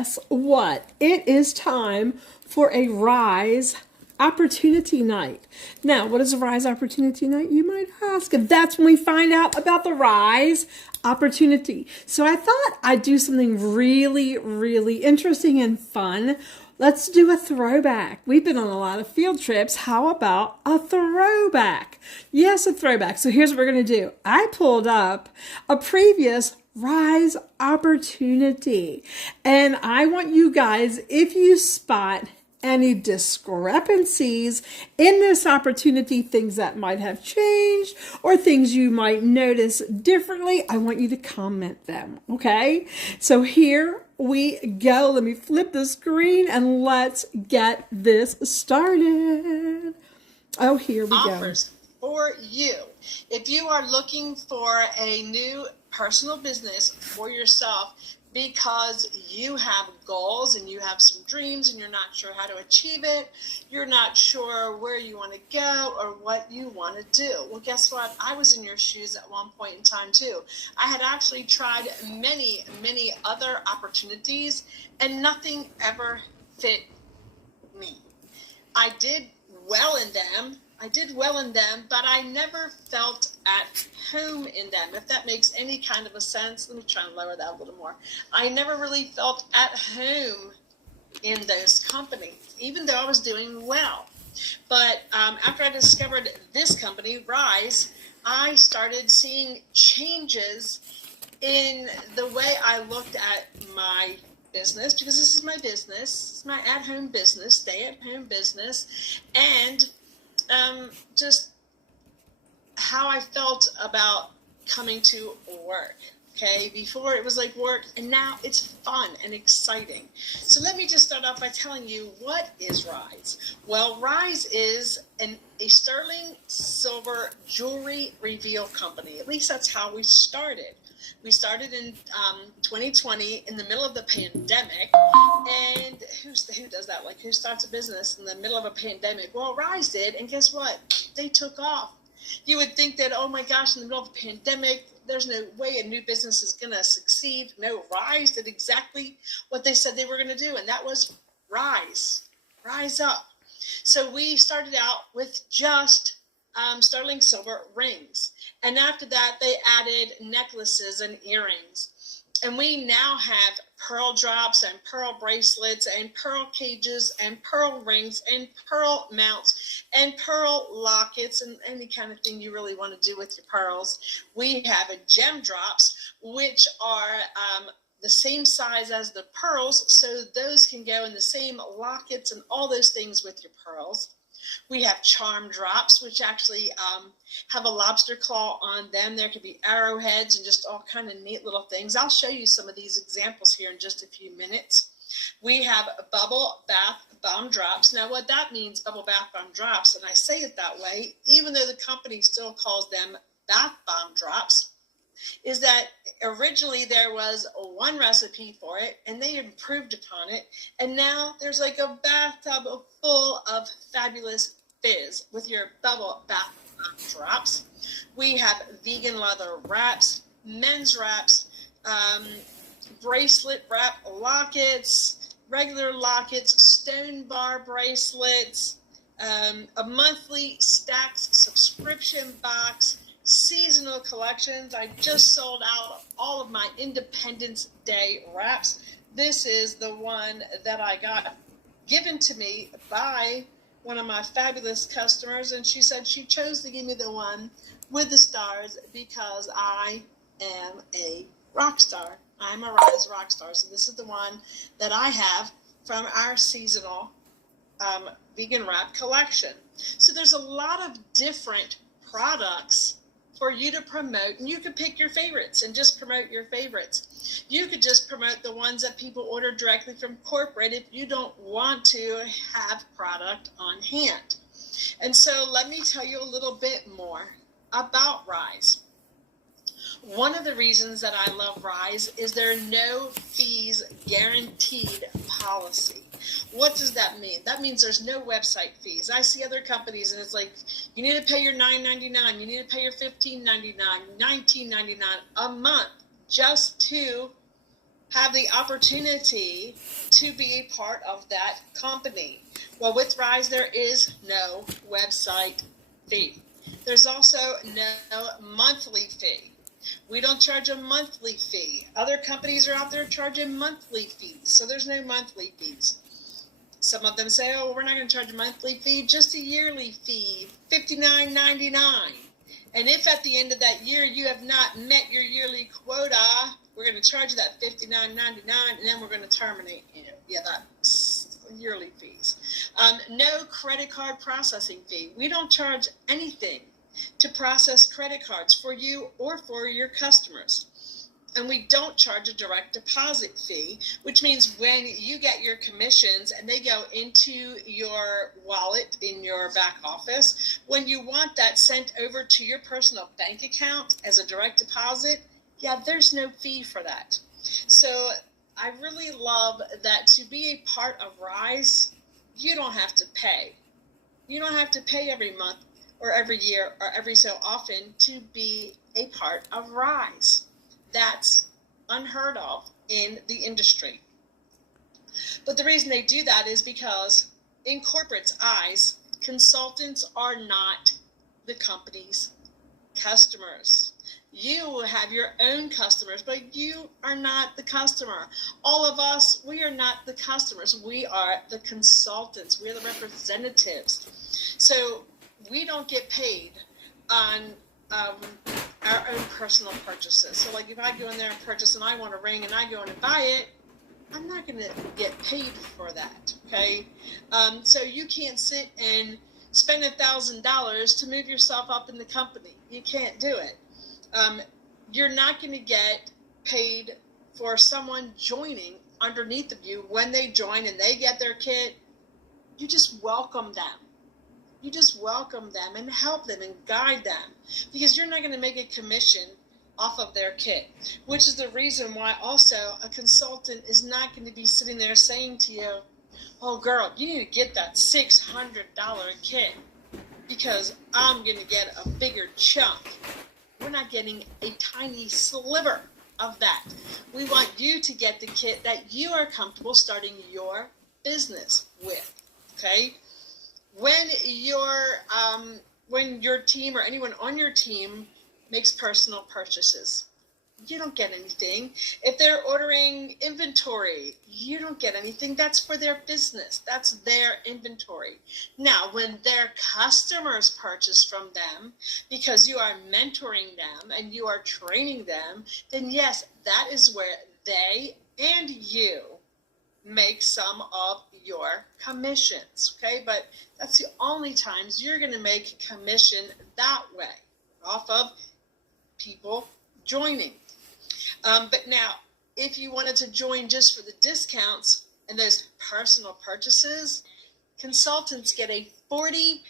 guess what? It is time for a Ryze Opportunity Night. Now, what is a Ryze Opportunity Night, you might ask? And that's when we find out about the Ryze Opportunity. So I thought I'd do something really, really interesting and fun. Let's do a throwback. We've been on a lot of field trips. How about a throwback? Yes, a throwback. So here's what we're going to do. I pulled up a previous Ryze Opportunity. And I want you guys, if you spot any discrepancies in this opportunity, things that might have changed or things you might notice differently, I want you to comment them, okay? So here we go. Let me flip the screen and let's get this started. Oh, here we go. Offers for you. If you are looking for a new personal business for yourself, because you have goals and you have some dreams and you're not sure how to achieve it, you're not sure where you want to go or what you want to do. Well, guess what? I was in your shoes at one point in time too. I had actually tried many, many other opportunities and nothing ever fit me. I did well in them, but I never felt at home in them, if that makes any kind of a sense. Let me try and lower that a little more. I never really felt at home in those companies, even though I was doing well. But after I discovered this company, Ryze, I started seeing changes in the way I looked at my business, because this is my business. It's my at-home business, stay-at-home business, and just how I felt about coming to work. Okay, before it was like work, and now it's fun and exciting. So let me just start off by telling you, what is Ryze? Well, Ryze is a sterling silver jewelry reveal company. At least that's how we started. We started in 2020 in the middle of the pandemic, and who does that? Like, who starts a business in the middle of a pandemic? Well, Ryze did, and guess what? They took off. You would think that, oh my gosh, in the middle of a pandemic, there's no way a new business is going to succeed. No, Ryze did exactly what they said they were going to do, and that was rise up. So we started out with just sterling silver rings. And after that, they added necklaces and earrings. And we now have pearl drops and pearl bracelets and pearl cages and pearl rings and pearl mounts and pearl lockets and any kind of thing you really want to do with your pearls. We have gem drops, which are the same size as the pearls, so those can go in the same lockets and all those things with your pearls. We have charm drops, which actually have a lobster claw on them. There could be arrowheads and just all kind of neat little things. I'll show you some of these examples here in just a few minutes. We have bubble bath bomb drops. Now, what that means, bubble bath bomb drops, and I say it that way, even though the company still calls them bath bomb drops, is that originally there was one recipe for it and they improved upon it, and now there's like a bathtub full of fabulous fizz with your bubble bath drops. We have vegan leather wraps, men's wraps, bracelet wrap lockets, regular lockets, stone bar bracelets, a monthly stacks subscription box, seasonal collections. I just sold out all of my Independence Day wraps. This is the one that I got given to me by one of my fabulous customers, and she said she chose to give me the one with the stars because I am a rock star. I'm a Ryze rock star. So this is the one that I have from our seasonal vegan wrap collection. So there's a lot of different products for you to promote, and you could pick your favorites and just promote your favorites. You could just promote the ones that people order directly from corporate if you don't want to have product on hand. And so let me tell you a little bit more about Ryze. One of the reasons that I love Ryze is their no fees guaranteed policy. What does that mean? That means there's no website fees. I see other companies and it's like, you need to pay your $9.99, you need to pay your $15.99, $19.99 a month just to have the opportunity to be a part of that company. Well, with Ryze, there is no website fee. There's also no monthly fee. We don't charge a monthly fee. Other companies are out there charging monthly fees, so there's no monthly fees. Some of them say, oh, we're not going to charge a monthly fee, just a yearly fee, $59.99. And if at the end of that year you have not met your yearly quota, we're going to charge you that $59.99, and then we're going to terminate you. Yeah, that's yearly fees. No credit card processing fee. We don't charge anything to process credit cards for you or for your customers. And we don't charge a direct deposit fee, which means when you get your commissions and they go into your wallet in your back office, when you want that sent over to your personal bank account as a direct deposit, yeah, there's no fee for that. So I really love that to be a part of Ryze, you don't have to pay. You don't have to pay every month or every year or every so often to be a part of Ryze. That's unheard of in the industry. But the reason they do that is because in corporate's eyes, consultants are not the company's customers. You have your own customers, but you are not the customer. All of us, we are not the customers. We are the consultants. We are the representatives. So we don't get paid on our own personal purchases. So like if I go in there and purchase and I want a ring and I go in and buy it, I'm not going to get paid for that, okay? So you can't sit and spend $1,000 to move yourself up in the company. You can't do it. You're not going to get paid for someone joining underneath of you when they join and they get their kit. You just welcome them. You just welcome them and help them and guide them, because you're not going to make a commission off of their kit, which is the reason why also a consultant is not going to be sitting there saying to you, oh girl, you need to get that $600 kit because I'm going to get a bigger chunk. We're not getting a tiny sliver of that. We want you to get the kit that you are comfortable starting your business with, okay? When your team or anyone on your team makes personal purchases, you don't get anything. If they're ordering inventory, you don't get anything. That's for their business. That's their inventory. Now, when their customers purchase from them because you are mentoring them and you are training them, then yes, that is where they and you make some of your commissions, okay? But that's the only times you're going to make commission that way, off of people joining. But now, if you wanted to join just for the discounts and those personal purchases, consultants get a 40%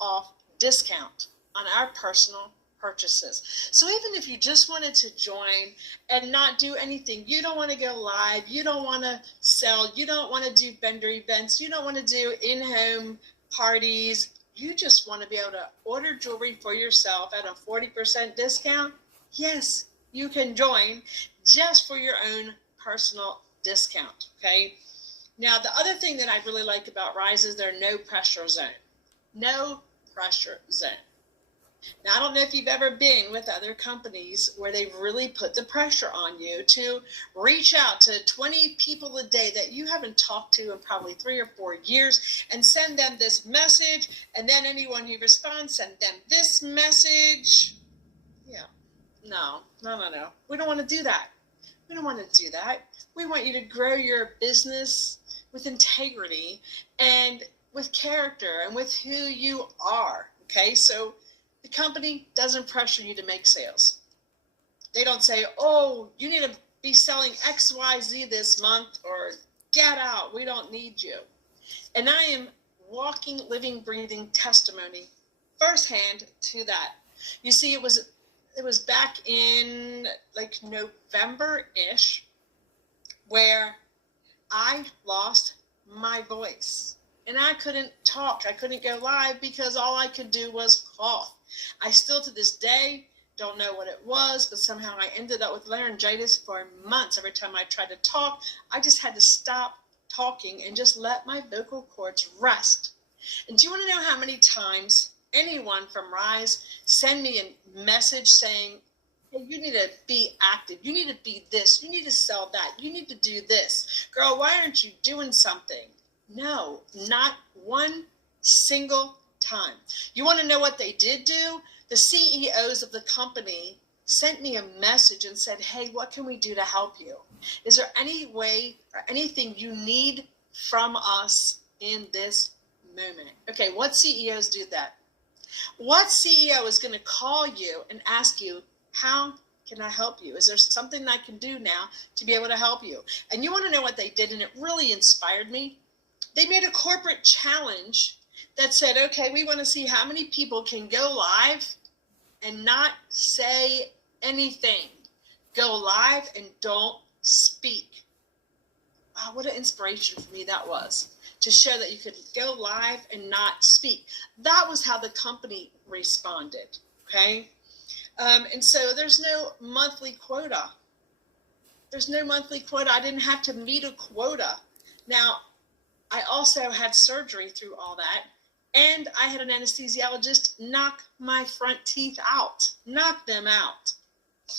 off discount on our personal purchases. So even if you just wanted to join and not do anything, you don't want to go live, you don't want to sell, you don't want to do vendor events, you don't want to do in-home parties, you just want to be able to order jewelry for yourself at a 40% discount, yes, you can join just for your own personal discount, okay? Now, the other thing that I really like about Ryze is their no pressure zone. No pressure zone. Now, I don't know if you've ever been with other companies where they've really put the pressure on you to reach out to 20 people a day that you haven't talked to in probably 3 or 4 years and send them this message, and then anyone who responds, send them this message. Yeah, no. We don't want to do that. We don't want to do that. We want you to grow your business with integrity and with character and with who you are, okay? So the company doesn't pressure you to make sales. They don't say, oh, you need to be selling XYZ this month or get out. We don't need you. And I am walking, living, breathing testimony firsthand to that. You see, it was back in like November-ish where I lost my voice. And I couldn't talk. I couldn't go live because all I could do was cough. I still to this day Don't know what it was, but somehow I ended up with laryngitis for months. Every time I tried to talk, I just had to stop talking and just let my vocal cords rest. And do you want to know how many times anyone from Ryze send me a message saying, hey, you need to be active. You need to be this. You need to sell that. You need to do this. Girl, why aren't you doing something? No, not one single time. You want to know what they did do? The CEOs of the company sent me a message and said, hey, what can we do to help you? Is there any way or anything you need from us in this moment? Okay, what CEOs do that? What CEO is going to call you and ask you, how can I help you? Is there something I can do now to be able to help you? And you want to know what they did, and it really inspired me? They made a corporate challenge that said, okay, we want to see how many people can go live and not say anything. Go live and don't speak. Wow, what an inspiration for me that was, to show that you could go live and not speak. That was how the company responded, okay? And so there's no monthly quota. There's no monthly quota. I didn't have to meet a quota. Now, I also had surgery through all that, and I had an anesthesiologist knock my front teeth out, knock them out.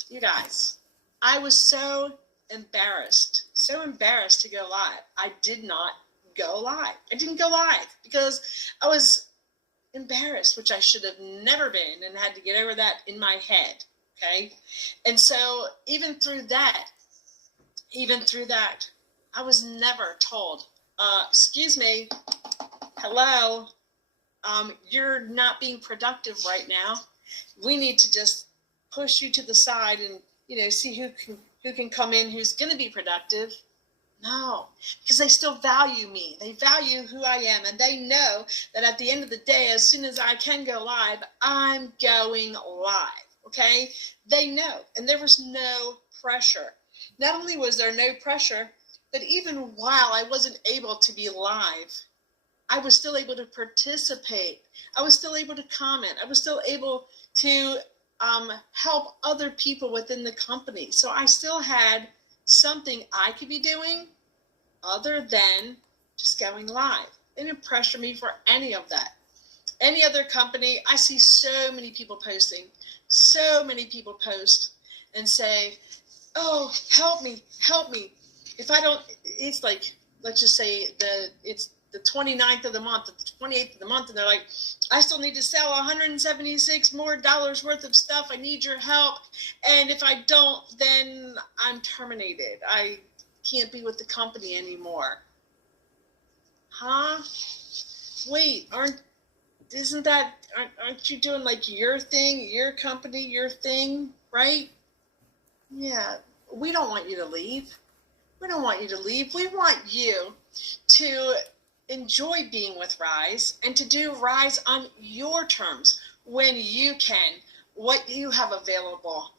You guys, I was so embarrassed to go live. I did not go live. I didn't go live because I was embarrassed, which I should have never been, and had to get over that in my head, okay? And so even through that, I was never told, excuse me, hello, you're not being productive right now. We need to just push you to the side and, see who can come in who's going to be productive. No, because they still value me. They value who I am, and they know that at the end of the day, as soon as I can go live, I'm going live, okay? They know, and there was no pressure. Not only was there no pressure, but even while I wasn't able to be live, I was still able to participate. I was still able to comment. I was still able to help other people within the company. So I still had something I could be doing other than just going live. They didn't pressure me for any of that. Any other company, I see so many people posting, so many people post and say, oh, help me. If I don't, it's like, let's just say it's the 29th of the month, the 28th of the month, and they're like, I still need to sell $176 more worth of stuff. I need your help. And if I don't, then I'm terminated. I can't be with the company anymore. Huh? Wait, aren't you doing like your thing, your company, your thing, right? Yeah, we don't want you to leave. We don't want you to leave. We want you to enjoy being with Ryze and to do Ryze on your terms, when you can, what you have available.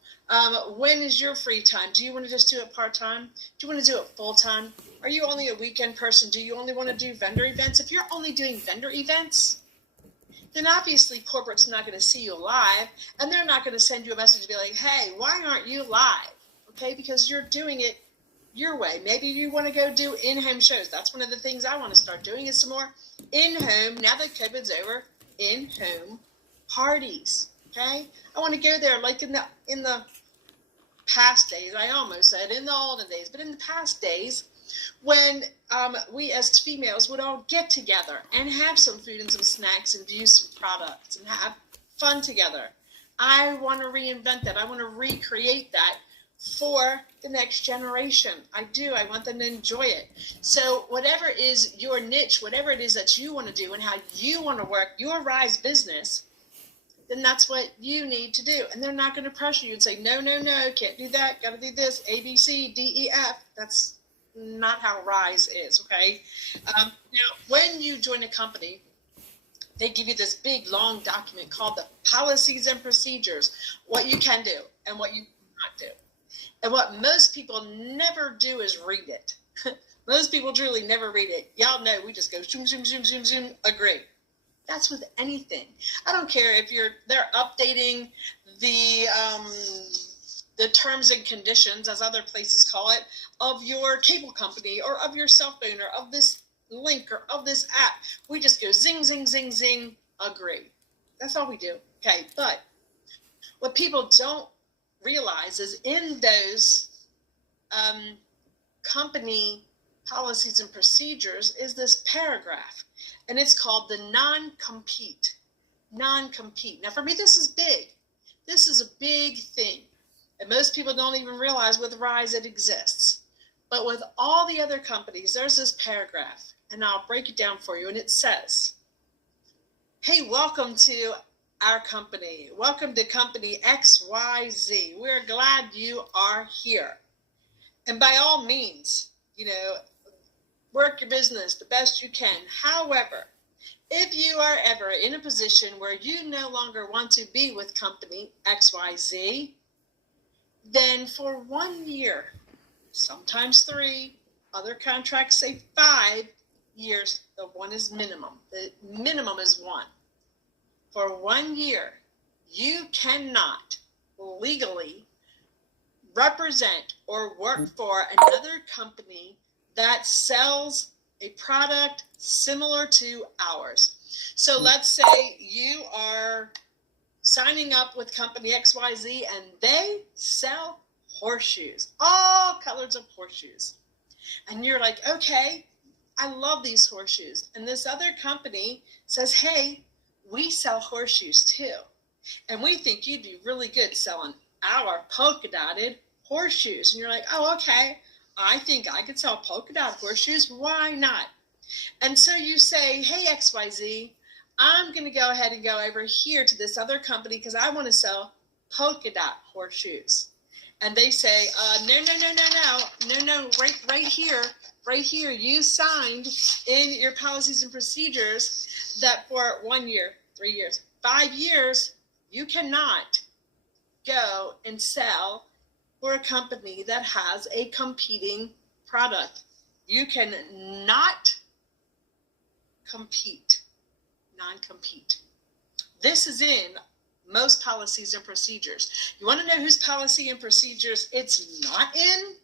When is your free time? Do you want to just do it part-time? Do you want to do it full-time? Are you only a weekend person? Do you only want to do vendor events? If you're only doing vendor events, then obviously corporate's not going to see you live, and they're not going to send you a message to be like, hey, why aren't you live? Okay, because you're doing it your way. Maybe you want to go do in-home shows. That's one of the things I want to start doing, is some more in-home, now that COVID's over, in-home parties. Okay? I want to go there like in the past days. I almost said in the olden days, but in the past days, when we as females would all get together and have some food and some snacks and view some products and have fun together. I want to reinvent that. I want to recreate that for the next generation. I do. I want them to enjoy it. So whatever is your niche, whatever it is that you want to do and how you want to work your Ryze business, then that's what you need to do. And they're not going to pressure you and say, no, can't do that, got to do this, A, B, C, D, E, F. That's not how Ryze is, okay? Now, when you join a company, they give you this big, long document called the policies and procedures, what you can do and what you cannot do. And what most people never do is read it. Most people truly never read it. Y'all know we just go zoom, zoom, zoom, zoom, zoom, agree. That's with anything. I don't care if they're updating the terms and conditions, as other places call it, of your cable company or of your cell phone or of this link or of this app. We just go zing, zing, zing, zing, agree. That's all we do. Okay, but what people don't realize is in those company policies and procedures is this paragraph, and it's called the non-compete. Non-compete. Now, for me, this is big. This is a big thing, and most people don't even realize with Ryze it exists. But with all the other companies, there's this paragraph, and I'll break it down for you, and it says, hey, welcome to our company. Welcome to company XYZ. We're glad you are here. And by all means, work your business the best you can. However, if you are ever in a position where you no longer want to be with company XYZ, then for 1 year, sometimes 3, other contracts say 5 years, the one is minimum. The minimum is 1. For 1 year, you cannot legally represent or work for another company that sells a product similar to ours. So let's say you are signing up with company XYZ and they sell horseshoes, all colors of horseshoes. And you're like, okay, I love these horseshoes. And this other company says, hey, we sell horseshoes too. And we think you'd be really good selling our polka dotted horseshoes. And you're like, oh, okay, I think I could sell polka dot horseshoes. Why not? And so you say, hey, XYZ, I'm going to go ahead and go over here to this other company because I want to sell polka dot horseshoes. And they say, no, right here, you signed in your policies and procedures that for 1 year, 3 years, 5 years, you cannot go and sell for a company that has a competing product. You can not compete, non-compete. This is in most policies and procedures. You want to know whose policy and procedures it's not in?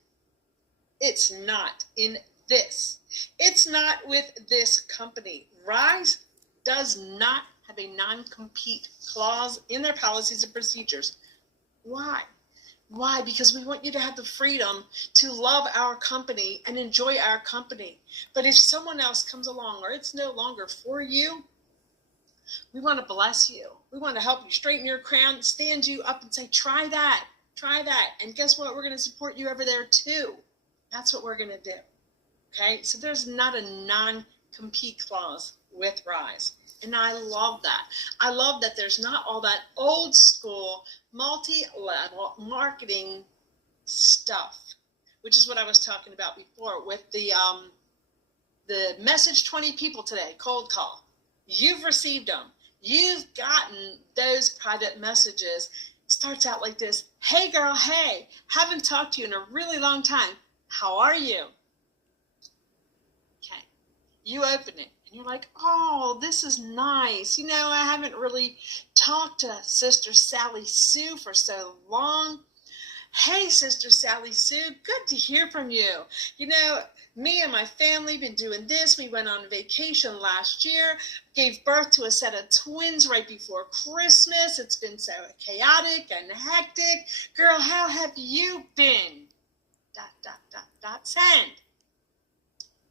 It's not in this. It's not with this company. Ryze does not have a non-compete clause in their policies and procedures. Why? Why? Because we want you to have the freedom to love our company and enjoy our company. But if someone else comes along or it's no longer for you, we want to bless you. We want to help you straighten your crown, stand you up and say, try that. And guess what? We're going to support you over there too. That's what we're going to do. Okay? So there's not a non-compete clause with Ryze. And I love that. I love that there's not all that old school multi-level marketing stuff, which is what I was talking about before with the message 20 people today, cold call. You've received them. You've gotten those private messages. It starts out like this. Hey girl, hey, haven't talked to you in a really long time. How are you? Okay. You open it. And you're like, oh, this is nice. I haven't really talked to Sister Sally Sue for so long. Hey, Sister Sally Sue, good to hear from you. Me and my family been doing this. We went on vacation last year, gave birth to a set of twins right before Christmas. It's been so chaotic and hectic. Girl, how have you been? ... Send.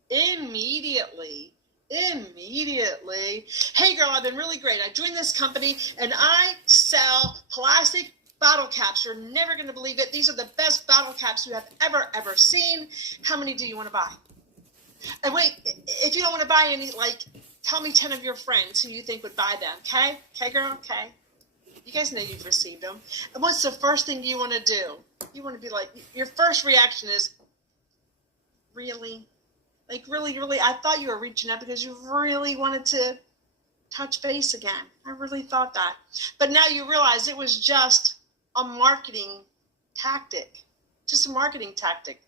Immediately, hey girl, I've been really great. I joined this company and I sell plastic bottle caps. You're never going to believe it. These are the best bottle caps you have ever seen. How many do you want to buy? And wait, if you don't want to buy any, tell me 10 of your friends who you think would buy them. Okay? Okay, girl? Okay. You guys know you've received them. And what's the first thing you want to do? You want to be like, your first reaction is, really? Really, I thought you were reaching out because you really wanted to touch base again. I really thought that. But now you realize it was just a marketing tactic. Just a marketing tactic.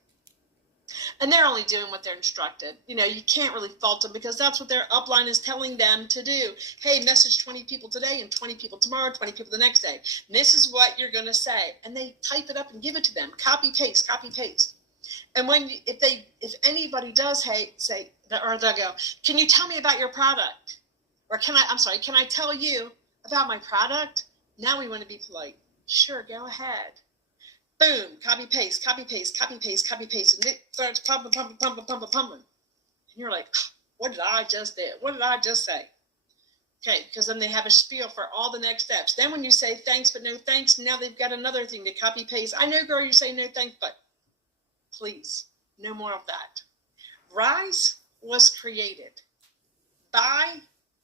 And they're only doing what they're instructed. You know, you can't really fault them because that's what their upline is telling them to do. Hey, message 20 people today and 20 people tomorrow, 20 people the next day. And this is what you're going to say. And they type it up and give it to them. Copy, paste, copy, paste. And if anybody does say, or they'll go, can you tell me about your product? Or can I tell you about my product? Now we want to be polite. Sure, go ahead. Boom, copy, paste, copy, paste, copy, paste, copy, paste. And it starts pumping. And you're like, what did I just do? What did I just say? Okay, because then they have a spiel for all the next steps. Then when you say thanks but no thanks, now they've got another thing to copy, paste. I know, girl, you say no thanks, but please, no more of that. Ryze was created by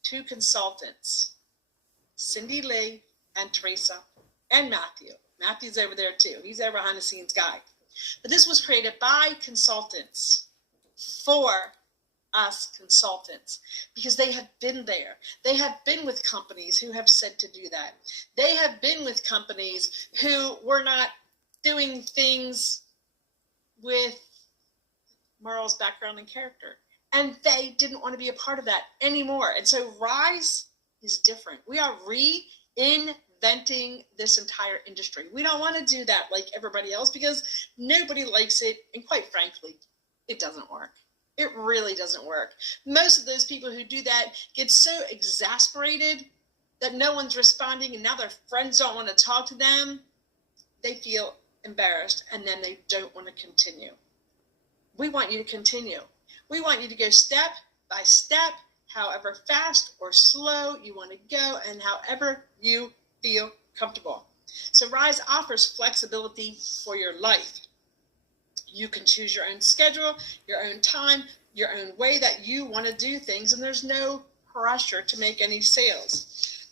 two consultants, Cindy Lee and Teresa and Matthew. Matthew's over there too. He's our behind the scenes guy. But this was created by consultants for us consultants because they have been there. They have been with companies who have said to do that. They have been with companies who were not doing things with morals, background, and character. And they didn't want to be a part of that anymore. And so Ryze is different. We are reinventing this entire industry. We don't want to do that like everybody else because nobody likes it. And quite frankly, it doesn't work. It really doesn't work. Most of those people who do that get so exasperated that no one's responding and now their friends don't want to talk to them. They feel embarrassed and then they don't want to continue. We want you to continue. We want you to go step by step, however fast or slow you want to go and however you feel comfortable. So Ryze offers flexibility for your life. You can choose your own schedule, your own time, your own way that you want to do things, and there's no pressure to make any sales.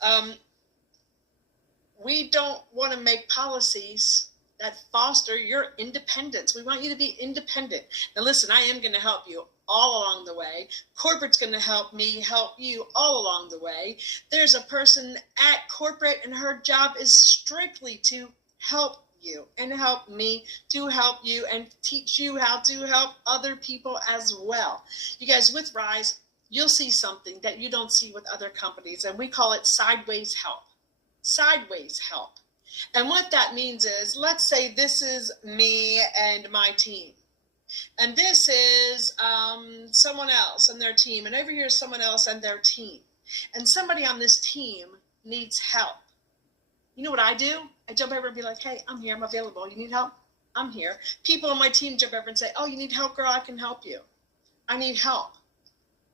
We don't want to make policies that foster your independence. We want you to be independent. Now listen, I am going to help you all along the way. Corporate's going to help me help you all along the way. There's a person at corporate and her job is strictly to help you and help me to help you and teach you how to help other people as well. You guys, with Ryze, you'll see something that you don't see with other companies, and we call it sideways help. Sideways help. And what that means is, let's say this is me and my team. And this is someone else and their team. And over here is someone else and their team. And somebody on this team needs help. You know what I do? I jump over and be like, hey, I'm here. I'm available. You need help? I'm here. People on my team jump over and say, oh, you need help, girl? I can help you. I need help.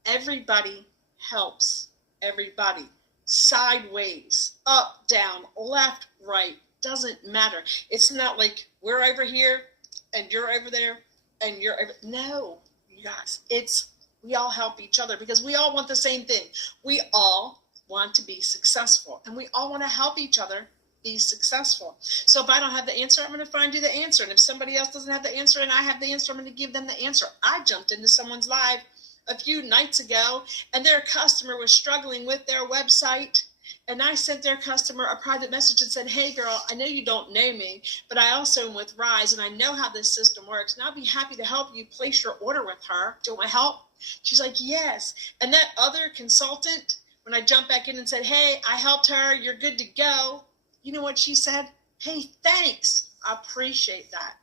Everybody helps everybody. Sideways, up, down, left, right, doesn't matter. It's not like we're over here and you're over there and you're over. No, you guys, we all help each other because we all want the same thing. We all want to be successful and we all want to help each other be successful. So if I don't have the answer, I'm going to find you the answer. And if somebody else doesn't have the answer and I have the answer, I'm going to give them the answer. I jumped into someone's live a few nights ago and their customer was struggling with their website. And I sent their customer a private message and said, hey, girl, I know you don't know me, but I also am with Ryze, and I know how this system works, and I'll be happy to help you place your order with her. Do you want my help? She's like, yes. And that other consultant, when I jumped back in and said, hey, I helped her, you're good to go, you know what she said? Hey, thanks. I appreciate that.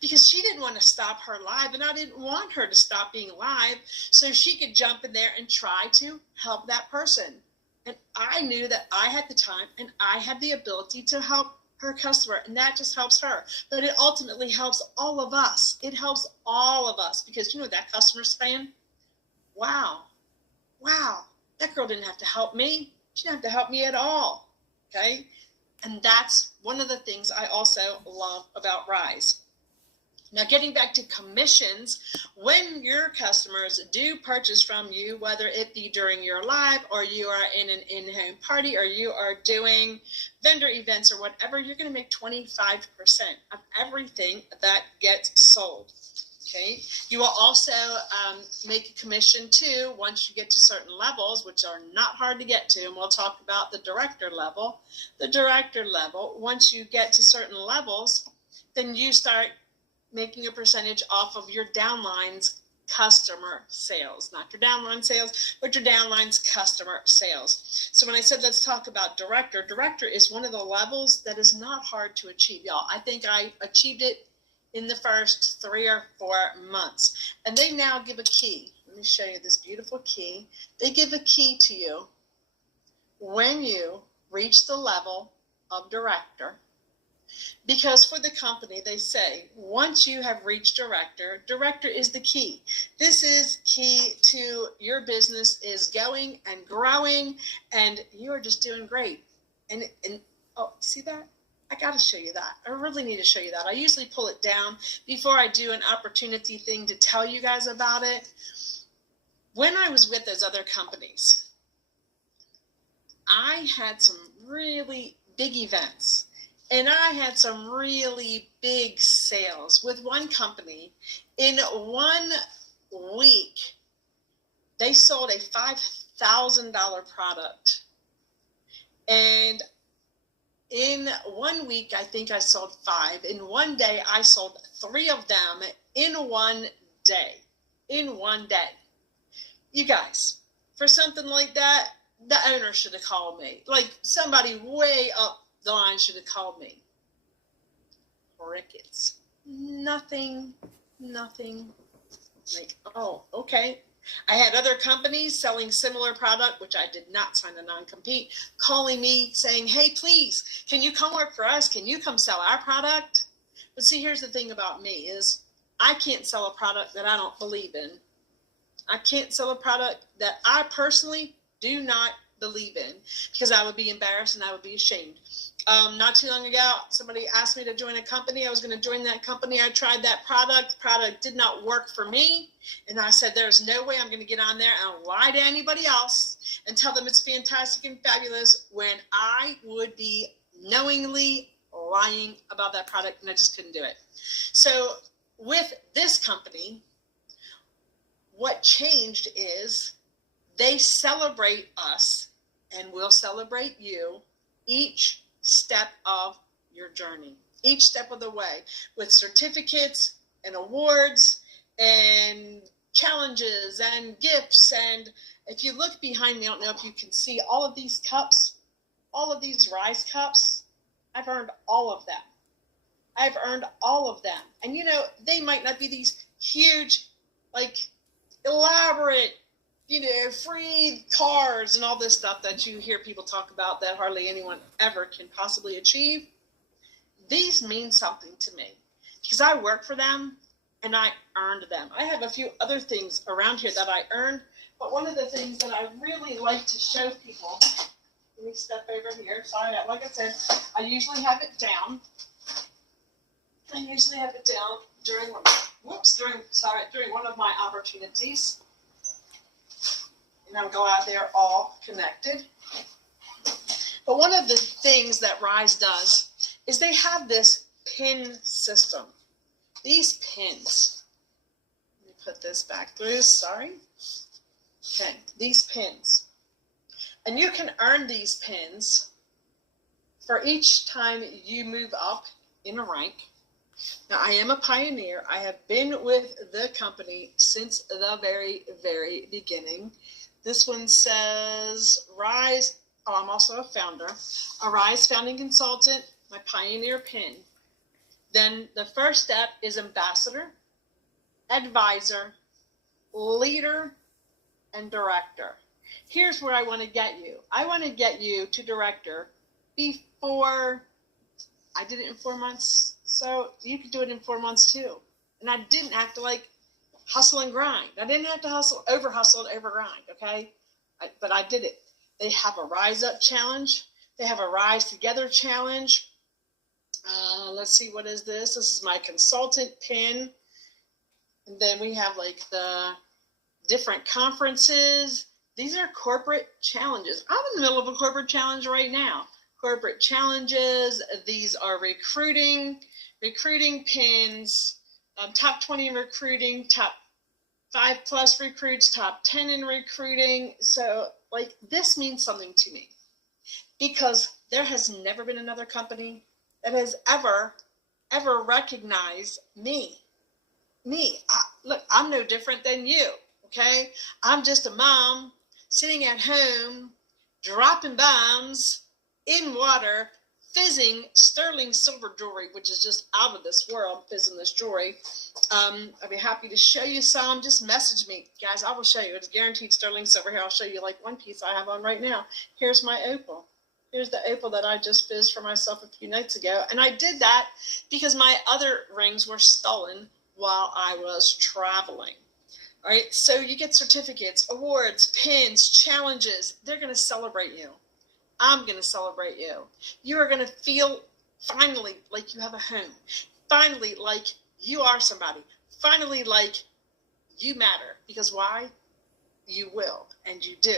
Because she didn't want to stop her live, and I didn't want her to stop being live so she could jump in there and try to help that person. And I knew that I had the time and I had the ability to help her customer, and that just helps her. But it ultimately helps all of us. It helps all of us because you know what that customer's saying? Wow, that girl didn't have to help me. She didn't have to help me at all, okay? And that's one of the things I also love about Ryze. Now, getting back to commissions, when your customers do purchase from you, whether it be during your live or you are in an in-home party or you are doing vendor events or whatever, you're going to make 25% of everything that gets sold. Okay. You will also make a commission too once you get to certain levels, which are not hard to get to. And we'll talk about the director level. The director level, once you get to certain levels, then you start making a percentage off of your downline's customer sales, not your downline sales, but your downline's customer sales. So when I said let's talk about director is one of the levels that is not hard to achieve, y'all. I think I achieved it in the first 3 or 4 months. And they now give a key. Let me show you this beautiful key. They give a key to you when you reach the level of director. Because for the company, they say, once you have reached director is the key. This is key to your business is going and growing, and you are just doing great. And oh, see that? I got to show you that. I really need to show you that. I usually pull it down before I do an opportunity thing to tell you guys about it. When I was with those other companies, I had some really big events. And I had some really big sales with one company. In 1 week, they sold a $5,000 product. And in 1 week, I think I sold 5. In one day, I sold 3 of them in one day. In one day. You guys, for something like that, the owner should have called me. Like somebody way up the line should have called me. Crickets. Nothing. Like, oh, okay. I had other companies selling similar product, which I did not sign a non-compete, calling me saying, hey, please, can you come work for us? Can you come sell our product? But see, here's the thing about me is I can't sell a product that I don't believe in. I can't sell a product that I personally do not believe in because I would be embarrassed and I would be ashamed. Not too long ago, somebody asked me to join a company. I was going to join that company. I tried that product. The product did not work for me. And I said, there's no way I'm going to get on there and lie to anybody else and tell them it's fantastic and fabulous when I would be knowingly lying about that product, and I just couldn't do it. So with this company, what changed is they celebrate us and will celebrate you each step of your journey, each step of the way, with certificates and awards and challenges and gifts. And if you look behind me, I don't know if you can see all of these cups, all of these Ryze cups. I've earned all of them. I've earned all of them. And you know, they might not be these huge, like elaborate, you know, free cars and all this stuff that you hear people talk about that hardly anyone ever can possibly achieve. These mean something to me because I work for them and I earned them. I have a few other things around here that I earned, but one of the things that I really like to show people, let me step over here. Sorry, like I said, I usually have it down. During one of my opportunities. And I'm glad they're all connected. But one of the things that Ryze does is they have this pin system. These pins. Let me put this back through. Sorry. Okay, these pins. And you can earn these pins for each time you move up in a rank. Now, I am a pioneer. I have been with the company since the very, very beginning. This one says Ryze. Oh, I'm also a founder. A Ryze founding consultant, my pioneer pin. Then the first step is ambassador, advisor, leader, and director. Here's where I want to get you. I want to get you to director before I did it in 4 months. So you could do it in 4 months too. And I didn't have to like hustle and grind. I didn't have to over hustle and over grind, okay? But I did it. They have a Ryze Up challenge. They have a Ryze Together challenge. Let's see, what is this? This is my consultant pin. And then we have like the different conferences. These are corporate challenges. I'm in the middle of a corporate challenge right now. Corporate challenges. These are recruiting pins, top 20 in recruiting, top 5+ recruits, top 10 in recruiting. So like this means something to me because there has never been another company that has ever recognized me. me. Look, I'm no different than you, okay? I'm just a mom sitting at home, dropping bombs in water, fizzing sterling silver jewelry, which is just out of this world, fizzing this jewelry. I'd be happy to show you some. Just message me, guys. I will show you. It's guaranteed sterling silver. Here, I'll show you like one piece I have on right now. Here's my opal. Here's the opal that I just fizzed for myself a few nights ago. And I did that because my other rings were stolen while I was traveling. All right, so you get certificates, awards, pins, challenges. They're going to celebrate you. I'm going to celebrate you. You are going to feel finally like you have a home. Finally like you are somebody. Finally like you matter. Because why? You will, and you do.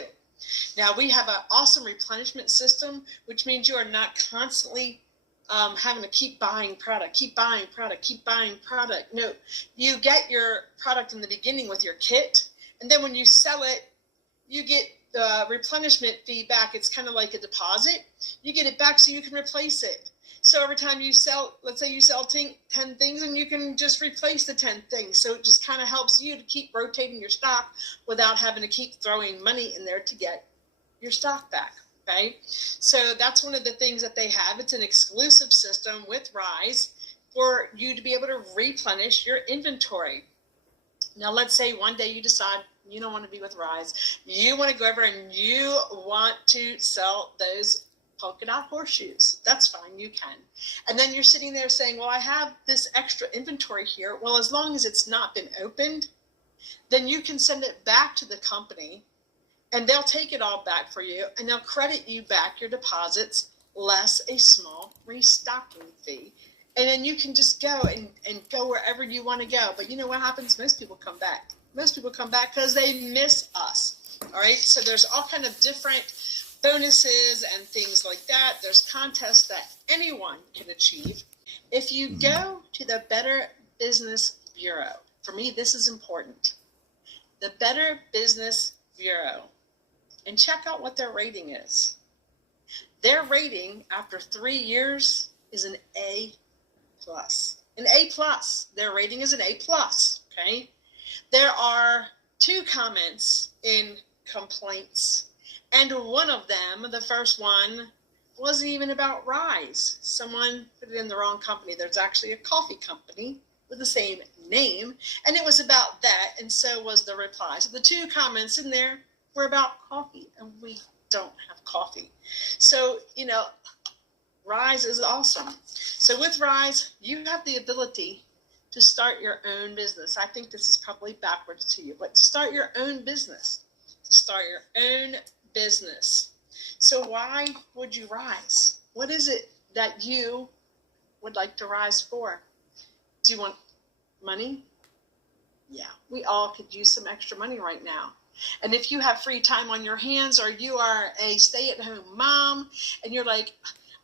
Now, we have an awesome replenishment system, which means you are not constantly having to keep buying product. No, you get your product in the beginning with your kit, and then when you sell it, you get the replenishment fee back. It's kind of like a deposit. You get it back so you can replace it. So every time you sell, let's say you sell 10 things, and you can just replace the 10 things. So it just kind of helps you to keep rotating your stock without having to keep throwing money in there to get your stock back. Okay, so that's one of the things that they have. It's an exclusive system with Ryze for you to be able to replenish your inventory. Now, let's say one day you decide you don't want to be with Ryze. You want to go over and you want to sell those polka dot horseshoes. That's fine, you can. And then you're sitting there saying, well, I have this extra inventory here. Well, as long as it's not been opened, then you can send it back to the company, and they'll take it all back for you, and they'll credit you back your deposits less a small restocking fee. And then you can just go and go wherever you want to go. But you know what happens? Most people come back. Most people come back because they miss us. All right? So there's all kind of different bonuses and things like that. There's contests that anyone can achieve. If you go to the Better Business Bureau, for me, this is important. The Better Business Bureau, and check out what their rating is. Their rating after 3 years is an A+. An A+. Their rating is an A+. Okay? There are 2 comments in complaints, and one of them, the first one, wasn't even about Ryze. Someone put it in the wrong company. There's actually a coffee company with the same name, and it was about that, and so was the reply. So the 2 comments in there were about coffee, and we don't have coffee. So, Ryze is awesome. So with Ryze, you have the ability to start your own business. I think this is probably backwards to you, but to start your own business. So why would you Ryze? What is it that you would like to Ryze for? Do you want money? Yeah, we all could use some extra money right now. And if you have free time on your hands, or you are a stay-at-home mom and you're like,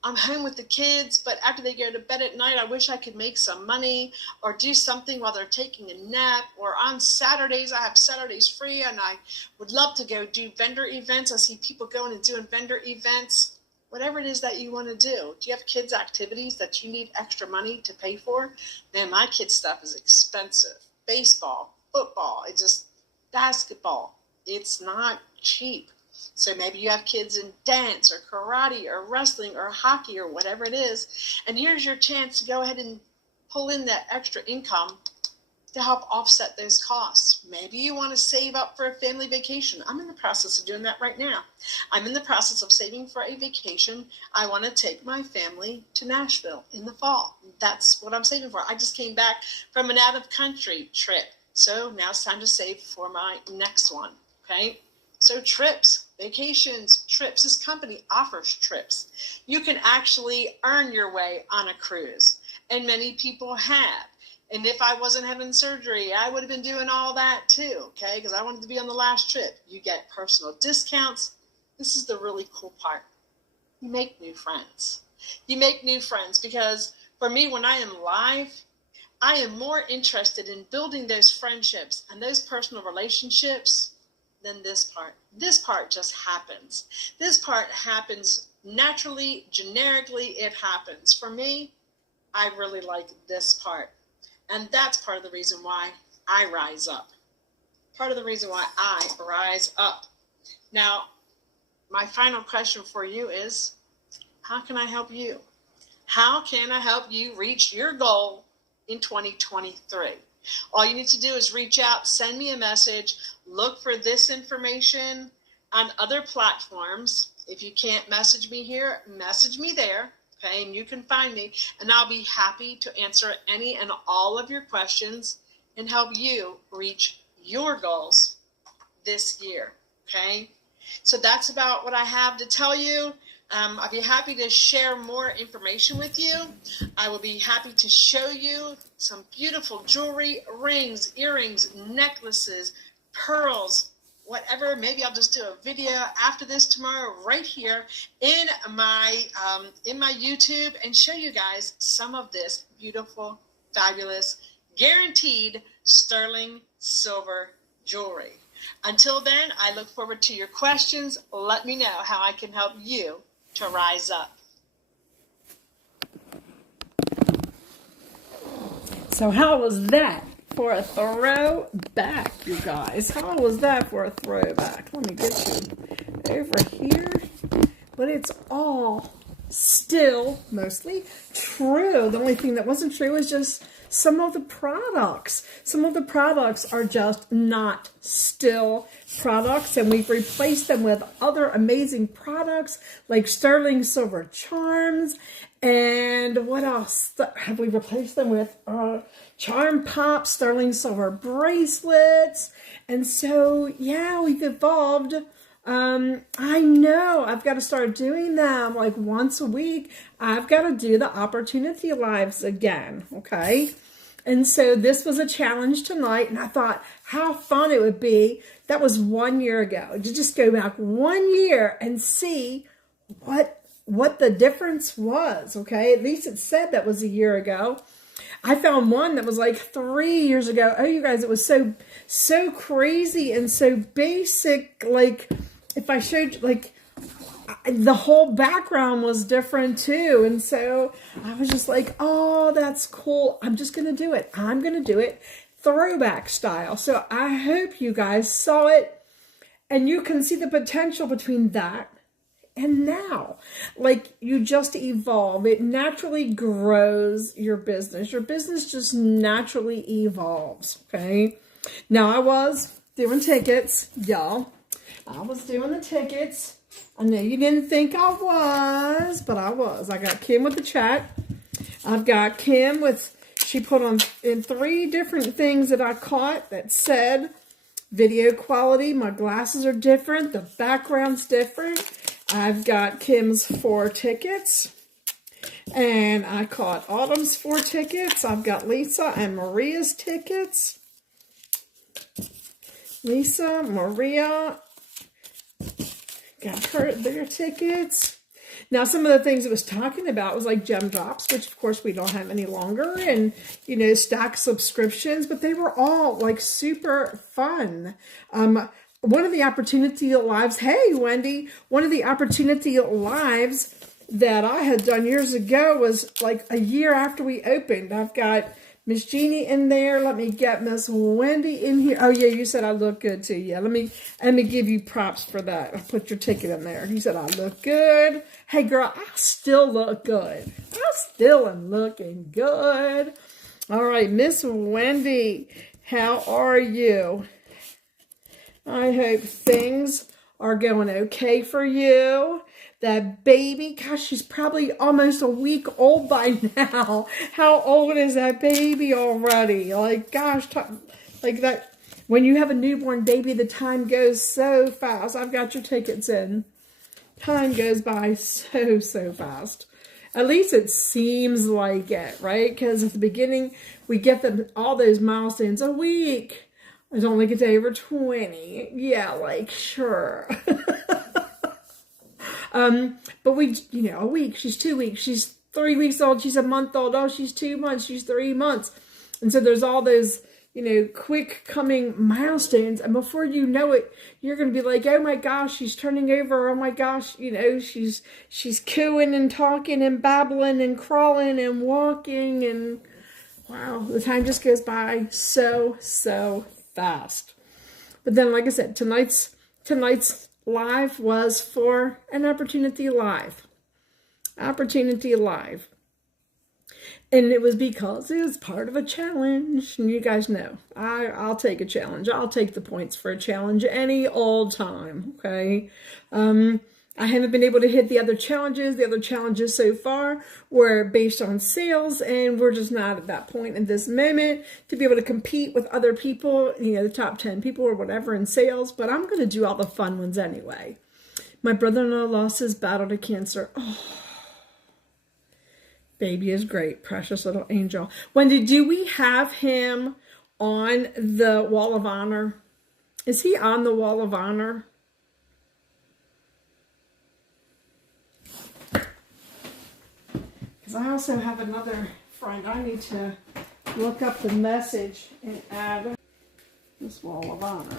I'm home with the kids, but after they go to bed at night, I wish I could make some money or do something while they're taking a nap. Or on Saturdays, I have Saturdays free, and I would love to go do vendor events. I see people going and doing vendor events. Whatever it is that you want to do. Do you have kids' activities that you need extra money to pay for? Man, my kids' stuff is expensive. Baseball, football, basketball. It's not cheap. So maybe you have kids in dance or karate or wrestling or hockey or whatever it is. And here's your chance to go ahead and pull in that extra income to help offset those costs. Maybe you want to save up for a family vacation. I'm in the process of doing that right now. I'm in the process of saving for a vacation. I want to take my family to Nashville in the fall. That's what I'm saving for. I just came back from an out-of-country trip. So now it's time to save for my next one. Okay? So trips, vacations, trips. This company offers trips. You can actually earn your way on a cruise, and many people have. And if I wasn't having surgery, I would have been doing all that too, okay? Because I wanted to be on the last trip. You get personal discounts. This is the really cool part. You make new friends. You make new friends because for me, when I am live, I am more interested in building those friendships and those personal relationships than this part. This part just happens. This part happens naturally, generically, it happens. For me, I really like this part. And that's part of the reason why I rise up. Part of the reason why I rise up. Now, my final question for you is, how can I help you? How can I help you reach your goal in 2023? All you need to do is reach out, send me a message, look for this information on other platforms. If you can't message me here, message me there, okay? And you can find me, and I'll be happy to answer any and all of your questions and help you reach your goals this year, okay? So that's about what I have to tell you. I'll be happy to share more information with you. I will be happy to show you some beautiful jewelry, rings, earrings, necklaces, pearls, whatever. Maybe I'll just do a video after this tomorrow right here in my YouTube and show you guys some of this beautiful, fabulous, guaranteed sterling silver jewelry. Until then, I look forward to your questions. Let me know how I can help you to rise up. So how was that for a throwback, you guys? How was that for a throwback? Let me get you over here. But it's all still mostly true. The only thing that wasn't true is just some of the products. Some of the products are just not still products, and we've replaced them with other amazing products like sterling silver charms. And what else have we replaced them with? Charm pop, sterling silver bracelets. And so, yeah, we've evolved. I know I've got to start doing them like once a week. I've got to do the opportunity lives again. Okay. And so this was a challenge tonight, and I thought how fun it would be. That was 1 year ago, to just go back 1 year and see what the difference was. Okay. At least it said that was a year ago. I found one that was like 3 years ago. Oh, you guys, it was so crazy and so basic. Like if I showed you, like, the whole background was different too. And so I was just like, oh, that's cool. I'm just going to do it. I'm going to do it throwback style. So I hope you guys saw it and you can see the potential between that and now. Like, you just evolve. It naturally grows your business. Your business just naturally evolves. Okay. Now I was doing tickets, y'all. I was doing the tickets. I know you didn't think I was, but I was. I got Kim with the chat. I've got Kim with, she put on in 3 different things that I caught that said video quality. My glasses are different. The background's different. I've got Kim's 4 tickets. And I caught Autumn's 4 tickets. I've got Lisa and Maria's tickets. Lisa, Maria, got their tickets. Now, some of the things it was talking about was like gem drops, which of course we don't have any longer, and, you know, stack subscriptions, but they were all like super fun. One of the opportunity lives, hey, Wendy, one of the opportunity lives that I had done years ago was like a year after we opened. I've got Miss Jeannie in there. Let me get Miss Wendy in here. Oh, yeah, you said I look good, too. Yeah, let me give you props for that. I'll put your ticket in there. You said I look good. Hey, girl, I still look good. I still am looking good. All right, Miss Wendy, how are you? I hope things are going okay for you. That baby, gosh, she's probably almost a week old by now. How old is that baby already? Like, gosh, like that. When you have a newborn baby, the time goes so fast. I've got your tickets in. Time goes by so fast. At least it seems like it, right? Because at the beginning, we get them all those milestones a week. I don't think it's over 20. Yeah, like, sure. But we, you know, a week, she's 2 weeks, she's 3 weeks old, she's a month old, oh, she's 2 months, she's 3 months. And so there's all those, you know, quick coming milestones. And before you know it, you're going to be like, oh my gosh, she's turning over. Oh my gosh, you know, she's cooing and talking and babbling and crawling and walking and wow, the time just goes by so fast. But then, like I said, tonight's live was for an Opportunity Live. Opportunity Live. And it was because it was part of a challenge. And you guys know, I'll take a challenge. I'll take the points for a challenge any old time, okay? I haven't been able to hit the other challenges. The other challenges so far were based on sales, and we're just not at that point in this moment to be able to compete with other people, you know, the top 10 people or whatever in sales. But I'm going to do all the fun ones anyway. My brother-in-law lost his battle to cancer. Oh. Baby is great, precious little angel. Wendy, do we have him on the Wall of Honor? Is he on the Wall of Honor? Because I also have another friend. I need to look up the message and add this Wall of Honor.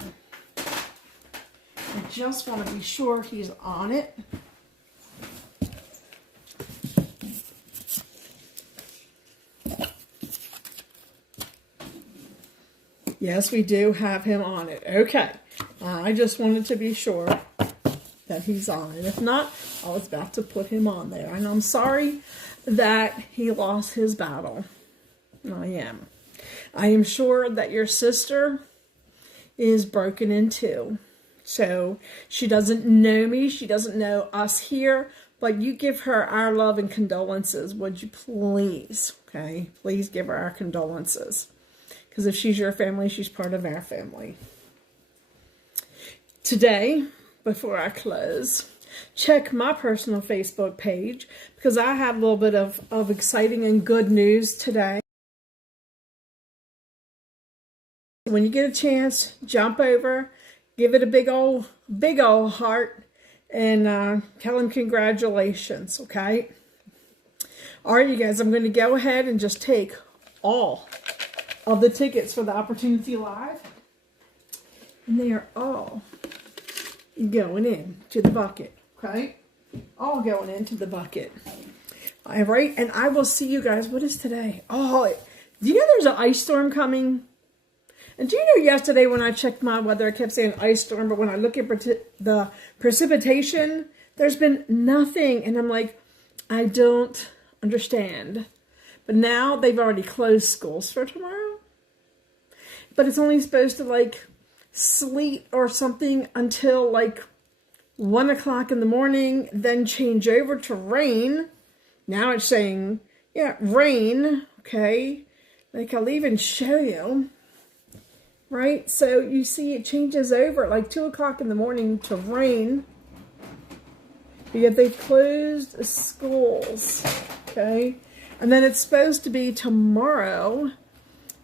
I just want to be sure he's on it. Yes, we do have him on it. Okay. I just wanted to be sure that he's on it. If not, I was about to put him on there. And I'm sorry that he lost his battle. I am. I am sure that your sister is broken in two. So she doesn't know me. She doesn't know us here. But you give her our love and condolences, would you please? Okay? Please give her our condolences. Because if she's your family, she's part of our family. Today, before I close, check my personal Facebook page because I have a little bit of exciting and good news today. When you get a chance, jump over, give it a big old heart, and tell them congratulations, okay? All right, you guys, I'm going to go ahead and just take all of the tickets for the Opportunity Live. And they are all going in to the bucket, okay? All going into the bucket. All right, and I will see you guys. What is today? Oh, do you know there's an ice storm coming? And do you know yesterday when I checked my weather, I kept saying ice storm, but when I look at the precipitation, there's been nothing. And I'm like, I don't understand. But now they've already closed schools for tomorrow. But it's only supposed to like sleet or something until like 1 o'clock in the morning, then change over to rain. Now it's saying, yeah, rain, okay? Like I'll even show you, right? So you see it changes over at like 2 o'clock in the morning to rain. Because they've closed schools, okay? And then it's supposed to be tomorrow.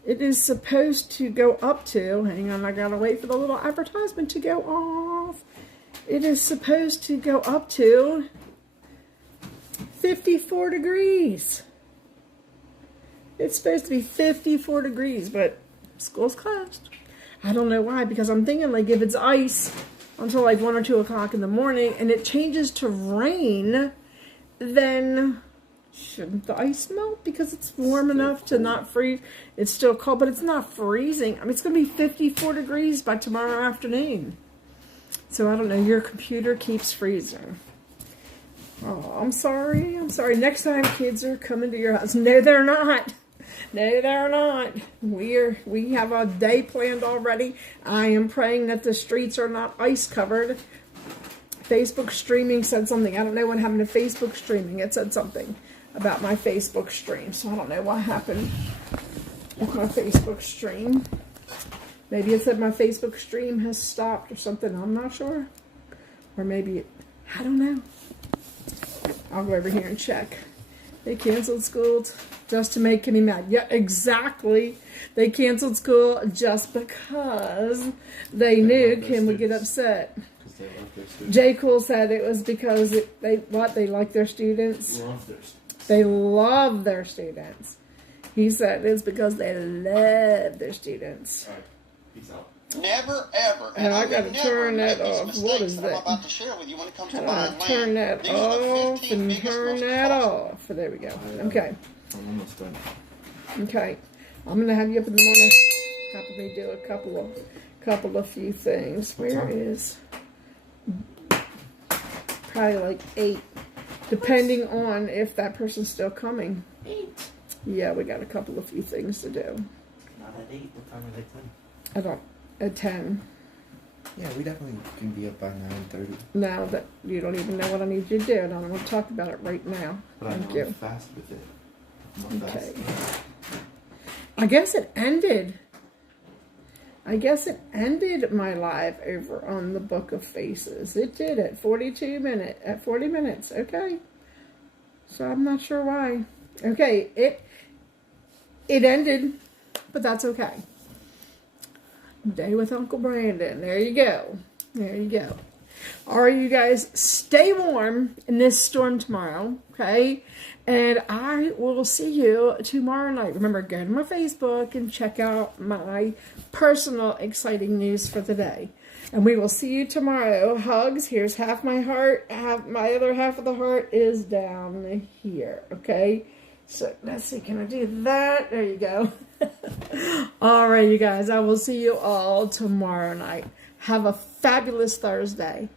It is supposed to go up to, hang on, I gotta wait for the little advertisement to go off. It is supposed to go up to 54 degrees. It's supposed to be 54 degrees, but school's closed. I don't know why, because I'm thinking like if it's ice until like 1 or 2 o'clock in the morning and it changes to rain, then shouldn't the ice melt because it's warm enough to not freeze? It's still cold, but it's not freezing. I mean, it's going to be 54 degrees by tomorrow afternoon. So I don't know. Your computer keeps freezing. Oh, I'm sorry. I'm sorry. Next time kids are coming to your house. No, they're not. No, they're not. We have a day planned already. I am praying that the streets are not ice covered. Facebook streaming said something. I don't know what happened to Facebook streaming. It said something about my Facebook stream. So I don't know what happened with my Facebook stream. Maybe it said my Facebook stream has stopped or something. I'm not sure. Or maybe I don't know. I'll go over here and check. They canceled school just to make me mad. Yeah, exactly. They canceled school just because they knew Kim would get upset. J. Cool said it was because they like their students. They love their students. He said it's because they love their students. All right. Peace out. Never, ever, and I gotta turn that off. What is that? About to share with you when it comes to How do I turn that off and turn that off? There we go. Okay. I'm almost done. Okay. I'm gonna have you up in the morning, helping me do a couple of few things. Where is probably like 8, depending on if that person's still coming. 8? Yeah, we got a couple of few things to do. Not at 8. What time are they 10? I don't at 10. Yeah, we definitely can be up by 9:30. Now that you don't even know what I need you to do, and I don't want to talk about it right now. But Thank I'm you. fast with it. I'm not Okay. fast. I guess it ended. My live over on the Book of Faces. It did at 40 minutes. Okay. So I'm not sure why. Okay, it ended, but that's okay. Day with Uncle Brandon. There you go. There you go. All right, you guys, stay warm in this storm tomorrow, okay? And I will see you tomorrow night. Remember, go to my Facebook and check out my personal exciting news for the day. And we will see you tomorrow. Hugs. Here's half my heart. My other half of the heart is down here, okay? So let's see, can I do that? There you go. All right, you guys, I will see you all tomorrow night. Have a fabulous Thursday.